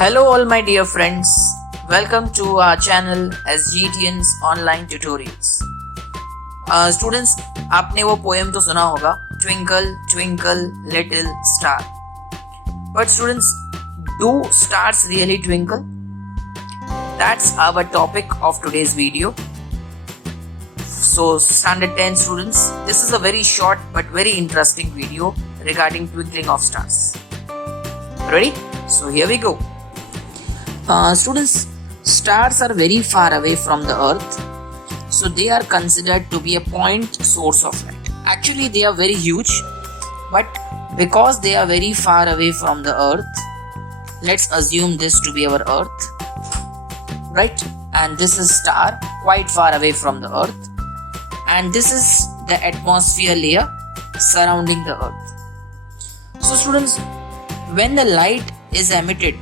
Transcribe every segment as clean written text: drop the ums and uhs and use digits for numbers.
Hello all my dear friends, welcome to our channel SGTN's online tutorials. Students, आपने वो poem तो सुना होगा Twinkle Twinkle Little Star. But students, do stars really twinkle? That's our topic of today's video. So standard 10 students, this is a very short but very interesting video regarding twinkling of stars. Ready? So here we go. Students, stars are very far away from the earth, so they are considered to be a point source of light. Actually, they are very huge, but because they are very far away from the earth, let's assume this to be our earth, right? And this is star quite far away from the earth, and this is the atmosphere layer surrounding the earth. So students, when the light is emitted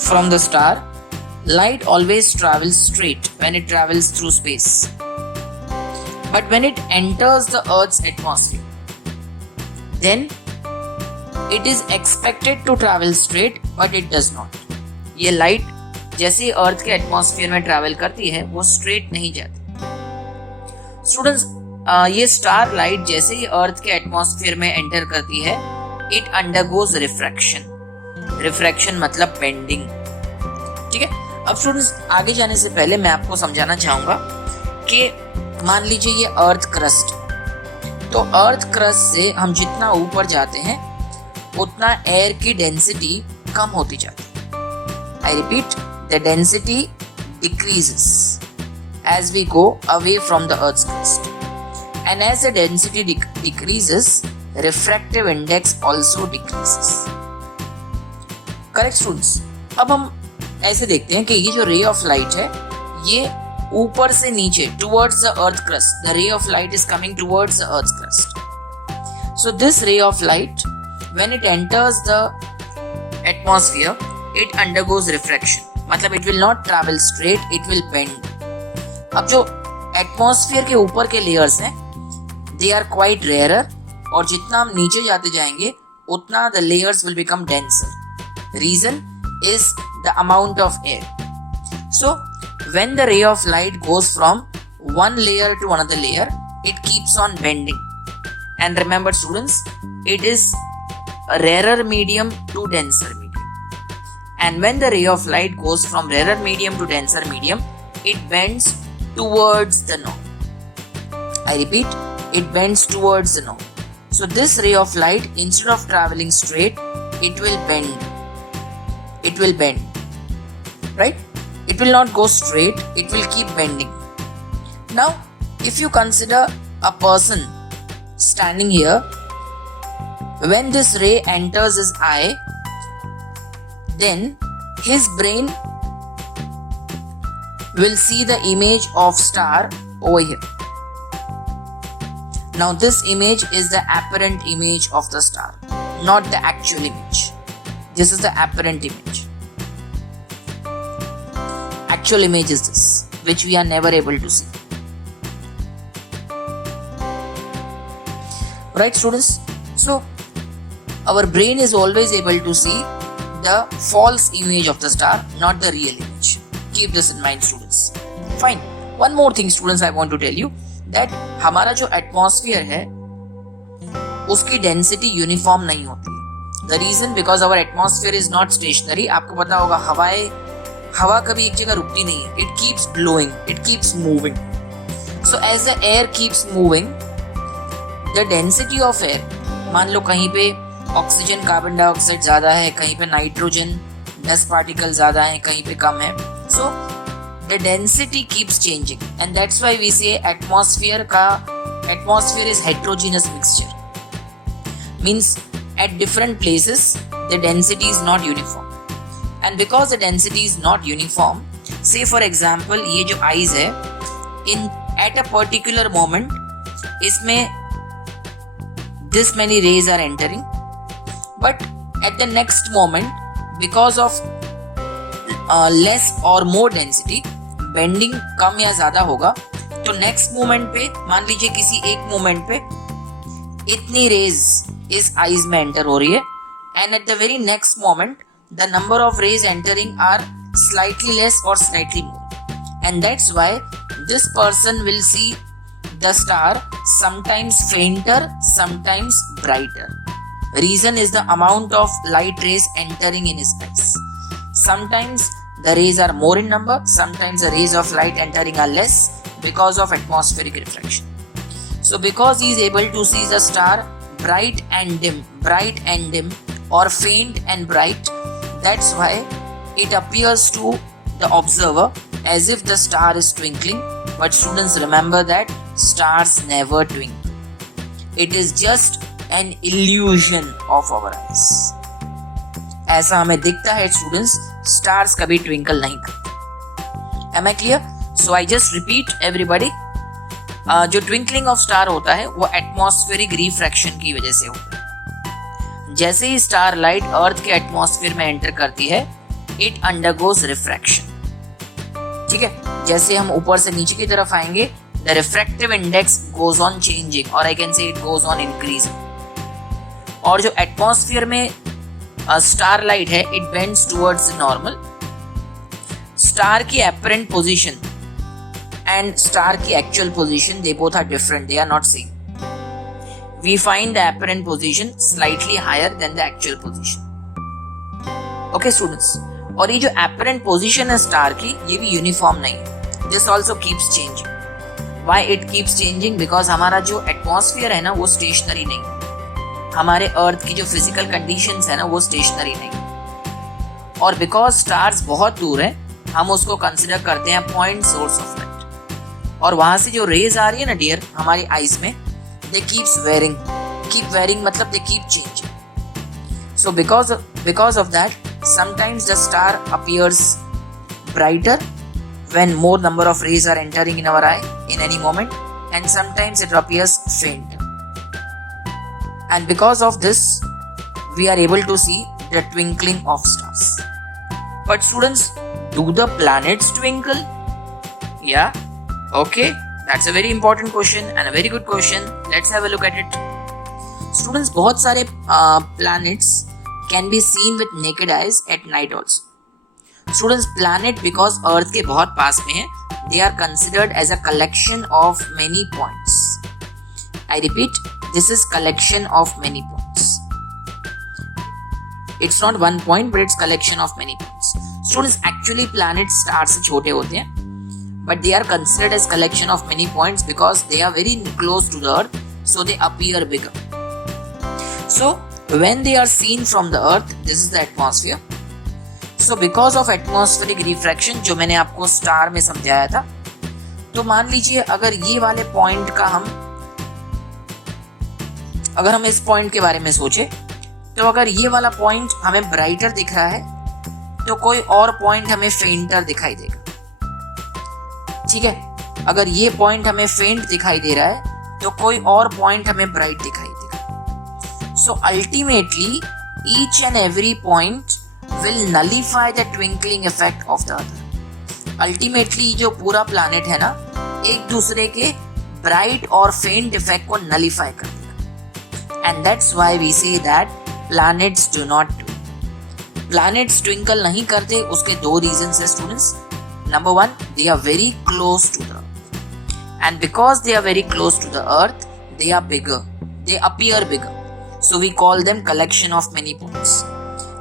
from the star, light always travels straight when it travels through space. But when it enters the Earth's atmosphere, then it is expected to travel straight, but it does not. ये light जैसे अर्थ के atmosphere में travel करती है वो straight नहीं जाती. Students, ये स्टार लाइट जैसे ही अर्थ के एटमॉस्फेयर में एंटर करती है, इट अंडरगोज रिफ्रैक्शन. रिफ्रैक्शन मतलब बेंडिंग. ठीक है. अब स्टूडेंट्स, आगे जाने से पहले मैं आपको समझाना चाहूंगा कि मान लीजिए ये अर्थ क्रस्ट, तो अर्थ क्रस्ट से हम जितना ऊपर जाते हैं उतना एयर की डेंसिटी कम होती जाती है. I repeat, the density decreases as we go away from the earth's crust, and as the density decreases, refractive index also decreases. Correct students. अब हम ऐसे देखते हैं कि ये जो रे ऑफ लाइट है ये ऊपर से नीचे towards the earth crust, the ray of light is coming towards the earth crust. So this ray of light when it enters the atmosphere it undergoes refraction, मतलब it will not travel straight, it will bend. अब जो atmosphere के ऊपर के layers हैं they are quite rarer, और जितना हम नीचे जाते जाएंगे उतना the layers will become denser. Reason is the amount of air. So when the ray of light goes from one layer to another layer, it keeps on bending. And remember students, it is a rarer medium to denser medium. And when the ray of light goes from rarer medium to denser medium, it bends towards the north. I repeat, it bends towards the north. So this ray of light, instead of traveling straight, it will bend. It will bend, right? It will not go straight, it will keep bending. Now, if you consider a person standing here, when this ray enters his eye, then his brain will see the image of star over here. Now, this image is the apparent image of the star, not the actual image. This is the apparent image. Actual image is this, which we are never able to see. Right, students? So, our brain is always able to see the false image of the star, not the real image. Keep this in mind, students. Fine. One more thing, students, I want to tell you that हमारा जो atmosphere है उसकी density uniform नहीं होती. The reason because our atmosphere is not stationary. आपको पता होगा हवा कभी एक जगह रुकती नहीं है. It keeps blowing, it keeps moving. So as the air keeps moving, the density of air, मान लो कहीं पे ऑक्सीजन कार्बन डाइऑक्साइड ज्यादा है, कहीं पे नाइट्रोजन डस्ट पार्टिकल ज्यादा है, कहीं पे कम है. So the density keeps changing, and that's why we say atmosphere is heterogeneous mixture. Means at different places the density is not uniform, and because the density is not uniform, say for example ये जो eyes है, in at a particular moment इसमें this many rays are entering, but at the next moment because of less or more density, bending कम या ज्यादा होगा, तो next moment पे मान लीजिए किसी एक moment पे इतनी रेज इस आईज में एंटर हो रही है and at the very next moment the number of rays entering are slightly less or slightly more, and that's why this person will see the star sometimes fainter, sometimes brighter. Reason is the amount of light rays entering in his eyes. Sometimes the rays are more in number, sometimes the rays of light entering are less because of atmospheric refraction. So because he is able to see the star bright and dim, or faint and bright, that's why it appears to the observer as if the star is twinkling. But students, remember that stars never twinkle. It is just an illusion of our eyes. ऐसा हमें दिखता है students, stars कभी twinkle नहीं करते. Am I clear? So I just repeat everybody. जो twinkling of star होता है वो एटमॉस्फेरिक रिफ्रैक्शन की वजह से होता है. जैसे ही स्टार लाइट अर्थ के एटमॉस्फेयर में एंटर करती है, इट अंडरगोज रिफ्रैक्शन. ठीक है, जैसे हम ऊपर से नीचे की तरफ आएंगे, the refractive index goes on changing, और I can say it goes on increasing. और जो एटमॉस्फेयर में स्टार लाइट है, it bends towards normal. Star की अपरेंट पोजीशन and star की actual position, they both are different, they are not same. We find the apparent position slightly higher than the actual position. Okay students, और ये जो apparent position है star की, ये भी uniform नहीं है. This also keeps changing. Why it keeps changing? Because हमारा जो atmosphere है ना, वो stationary नहीं है. हमारे earth की जो physical conditions है ना, वो stationary नहीं है. और because stars बहुत दूर है, हम उसको consider करते हैं point source of light. और वहां से जो रेज आ रही है ना डियर हमारी आईज में, दे कीप्स वेरिंग मतलब they keep changing. So because of that sometimes the star appears brighter when more number of rays are entering in our eye in any moment, and sometimes it appears faint. And because of this we are able to see the twinkling of stars. But students, do the planets twinkle? या Okay, that's a very important question and a very good question. Let's have a look at it. Students, बहुत सारे planets can be seen with naked eyes at night also. Students, planet because Earth के बहुत पास में है, they are considered as a collection of many points. I repeat, this is collection of many points. It's not one point, but it's collection of many points. Students, actually planets stars से छोटे होते हैं, but they are considered as collection of many points because they are very close to the earth, so they appear bigger. So when they are seen from the earth, this is the atmosphere. So because of atmospheric refraction, जो मैंने आपको star में समझाया था, तो मान लीजिए अगर ये वाले पॉइंट का अगर हम इस पॉइंट के बारे में सोचे, तो अगर ये वाला पॉइंट हमें ब्राइटर दिख रहा है, तो कोई और पॉइंट हमें फेंटर दिखाई देगा. ठीक है, अगर ये पॉइंट हमें फेंट दिखाई दे रहा है, तो कोई और पॉइंट हमें ब्राइट दिखाई देगा. So ultimately each and every point will nullify the twinkling effect of the other. Ultimately जो पूरा प्लैनेट है ना, एक दूसरे के ब्राइट और फेंट इफेक्ट को नलीफाई कर देगा. And that's why we say that planets do not twinkle. Planets twinkle नहीं करते, उसके दो रीजंस है students. Number one, they are very close to the earth, and because they are very close to the earth, they are bigger, they appear bigger, so we call them collection of many points.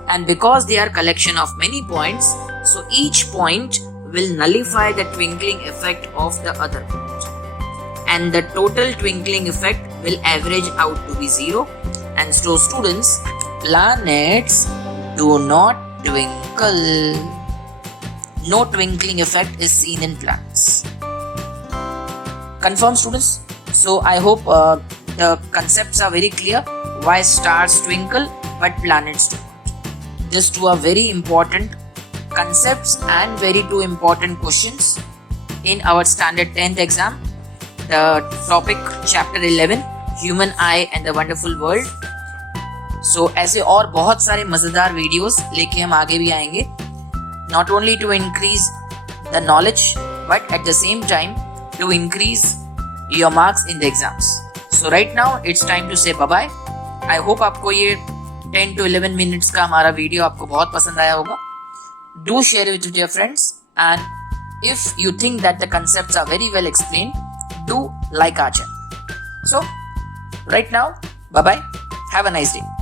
And because they are collection of many points, so each point will nullify the twinkling effect of the other point, and the total twinkling effect will average out to be 0. And so students, planets do not twinkle. No twinkling effect is seen in planets. Confirm students? So I hope the concepts are very clear. Why stars twinkle but planets do not. These two are very important concepts and very two important questions in our standard 10th exam. The topic chapter 11, Human Eye and the Wonderful World. So ऐसे और बहुत सारे मजेदार videos लेके हम आगे भी आएंगे. Not only to increase the knowledge, but at the same time to increase your marks in the exams. So right now it's time to say bye bye. I hope आपको ये 10 to 11 मिनट्स का हमारा video आपको बहुत पसंद आया होगा. Do share it with your friends, and if you think that the concepts are very well explained, do like our channel. So right now, bye bye, have a nice day.